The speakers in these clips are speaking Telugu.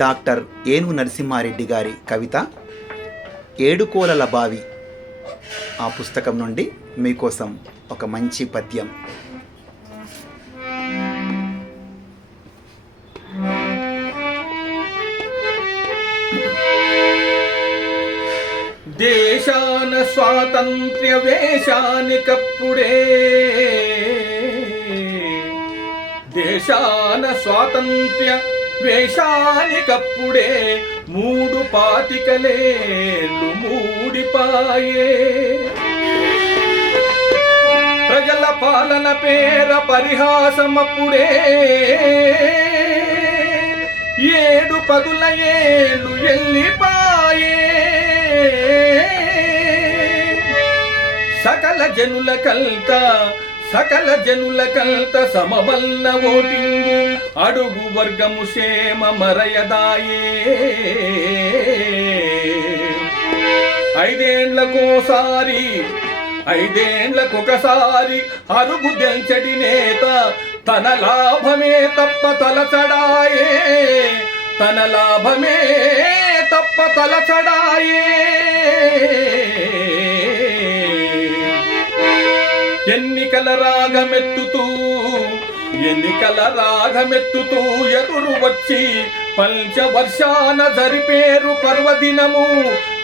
డాక్టర్ ఏనుగు నరసింహారెడ్డి గారి కవిత ఏడుకోలల బావి. ఆ పుస్తకం నుండి మీకోసం ఒక మంచి పద్యం. దేశాన స్వాతంత్ర్య వేశానికప్పుడే, దేశాన స్వాతంత్ర్య వేశానికప్పుడే మూడు పాతికలేళ్ళు మూడిపాయే. ప్రజల పాలన పేర పరిహాసమప్పుడే ఏడు పదుల ఏళ్ళు ఎల్లిపాయే. సకల జనుల కల్త సమవల్ల ఓటింగు అడుగు వర్గము క్షేమ మరయదాయే. ఐదేండ్లకొకసారి అరుగు దెంచడి నేత తన లాభమే తప్ప తలచడాయే, తన లాభమే తప్ప తలచడాయే. ఎన్నికల రాగమెత్తుతూ ఎదురు వచ్చి పంచవర్షాన జరిపేరు పర్వదినము.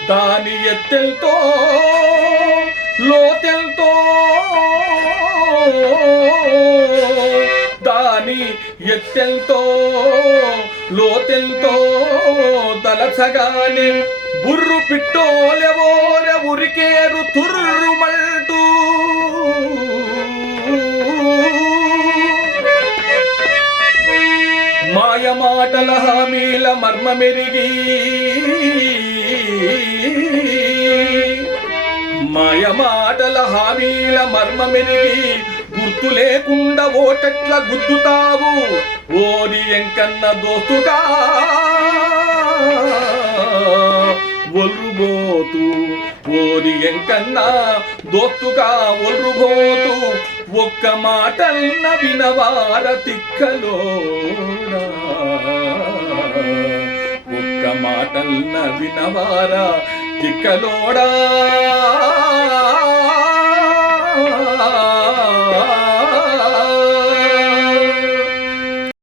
దాని ఎత్తెల్తో లోతెల్తో, దాని ఎత్తెల్తో లోతెల్తో తలచగానే బుర్రు పిట్టోలెవోర ఉరికేరు తుర్రుమంటూ. మాయమాటల హామీల మర్మమెరిగి, మాయమాటల హామీల మర్మమెరిగి గుర్తు లేకుండా ఓటెట్ల గుద్దుతావు ఓరి ఎంకన్న దోస్తుగా ఒల్రుబోతు, ఓరి ఎంకన్నా దోస్తుగా ఒల్రుబోతు. ఒక్క మాటన్న వినవార తిక్కలోడా, ఒక్క మాటన్న వినవార తిక్కలోడా.